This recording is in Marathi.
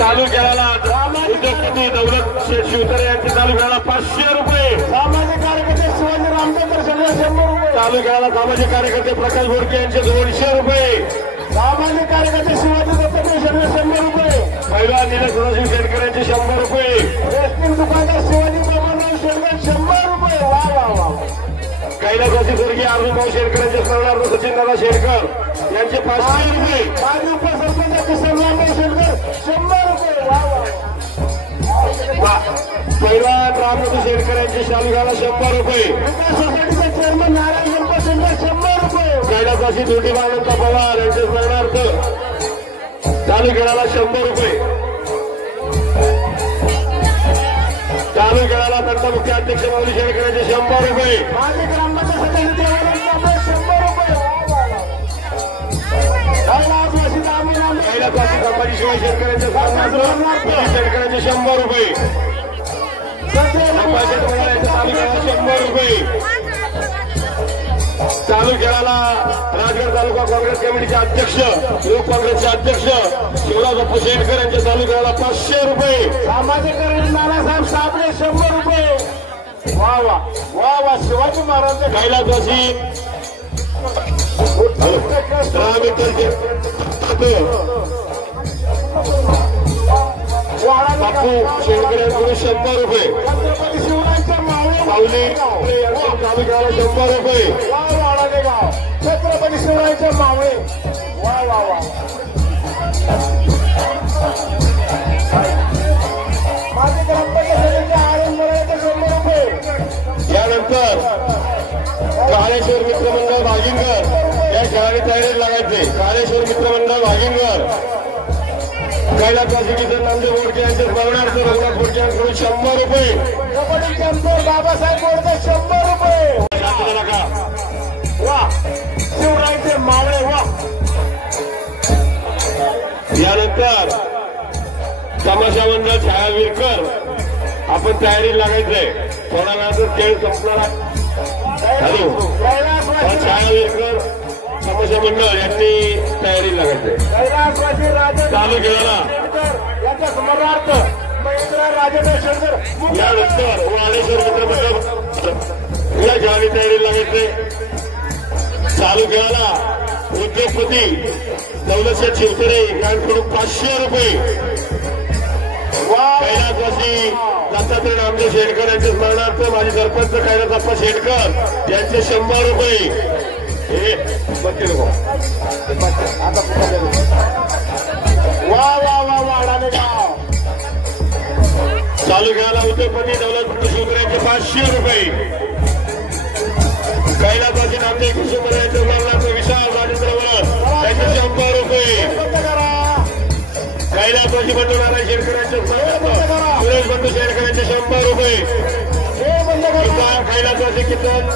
चालू केला उद्योगपती दौलत शिवतरे यांचे चालू केला 500 रुपये। सामाजिक कार्यकर्ते शिवाजी रामचंद्र शेळके 100 रुपये। चालू केला सामाजिक कार्यकर्ते प्रकाश बोडके यांचे 200 रुपये। सामाजिक कार्यकर्ते शिवाजी दत्तात्रय शेळके 100 रुपये। पहिला निलेश सदाशिव शेटकर यांचे 100 रुपये। रेस्टिंग दुकानदार शिवाजी बाबाराव शेळके 100 रुपये। वा वा वा। कैलासवासी स्वर्गीय अर्जुनभाऊ शेटकर यांचे स्मरणार्थ सचिनदादा शेटकर यांचे 500 रुपये। माजी उपसरपंच किशनराव शेळकर 100 रुपये। वा वा। पहिला रामनंदू शेटकर यांचे शालू घाला 100 रुपये। सोसायटीचे चेअरमन नारायण गणपत शेळके 100 रुपये। कैलासवासी ज्योतिबा अनंत पवार यांचे स्मरणार्थ चालू खेळाला 100 रुपये। चालू खेळाला तंटा मुख्य अध्यक्ष माऊली शेटकर यांचे 100 रुपये। माजी ग्रामपंचायत सदस्य देवानंद 100 रुपये। कैलासवासी कैलासवासी संभाजी शिवाय शेटकर यांचे स्मरणार्थ शेटकर यांचे 100 रुपये। संभाजी पवार यांचे चालू खेळाला 100 रुपये। चालू खेळाला राजगड तालुका काँग्रेस कमिटीचे अध्यक्ष युवक काँग्रेसचे अध्यक्ष शिवराज बापू शेटकर यांचे चालू खेळाला 500 रुपये। सामाजिक कार्य नानासाहेब साबळे 100 रुपये। वा वा वा वा। शिवाजी महाराज कैलासवासी बापू शेटकर यांकडून 100 रुपये। छत्रपती शिवरायांच्या माऊली यांचे चालू खेळाला 100 रुपये। गाव छत्रपती शिवरायांच्या मावळे। वा वा वा। माझे ग्रामपंचायत आनंद 100 रुपये। यानंतर काळेश्वर मित्रमंडळ वाघिंगर या खेळाडू तयारीत लागायचे। काळेश्वर मित्रमंडळ वाघिंगर कैलासवासी किसन नामदेव बोडके यांचे स्मरणार्थ रघुनाथ बोडके यांकडून 100 रुपये। कबड्डी चॅम्पियन बाबासाहेब बोडके 100 रुपये। वा शिवरायांचे मावळे। वा। यानंतर तमाशा मंडळ छायावीरकर आपण तयारीत लागायचंय। थोडा वेळातच खेळ संपणार आहे। हॅलो छायावीरकर तमाशा मंडळ यांनी तयारीत लागायचंय। कैलासवासी राजा चालू खेळाला यांच्या स्मरणार्थ महेंद्र राजेंद्र शेळकर यानंतर वाडेश्वर मित्रमंडळ या खेळाडू तयारीत लागायचंय। चालू खेळाला उद्योगपती दौलतशेठ शिवतरे यांकडून 500 रुपये। कैलासवासी दत्तात्रय नामदेव शेटकर यांचे स्मरणार्थ माजी सरपंच कैलासप्पा शेटकर यांचे 100 रुपये। हे बघते नको वा वा वा वा। अडाणे गाव चालू खेळाला उद्योगपती दौलत शिवतरे यांचे 500 रुपये। कैलासवासी नामदेव कुसुम यांचे स्मरणार्थ विशाल राजेंद्र वळस यांचे 100 रुपये। कैलासवासी बंधू नारायण शेटकर यांचे स्मरणार्थ सुरेश बंधू शेटकर यांचे 100 रुपये। कैलासवासी किसन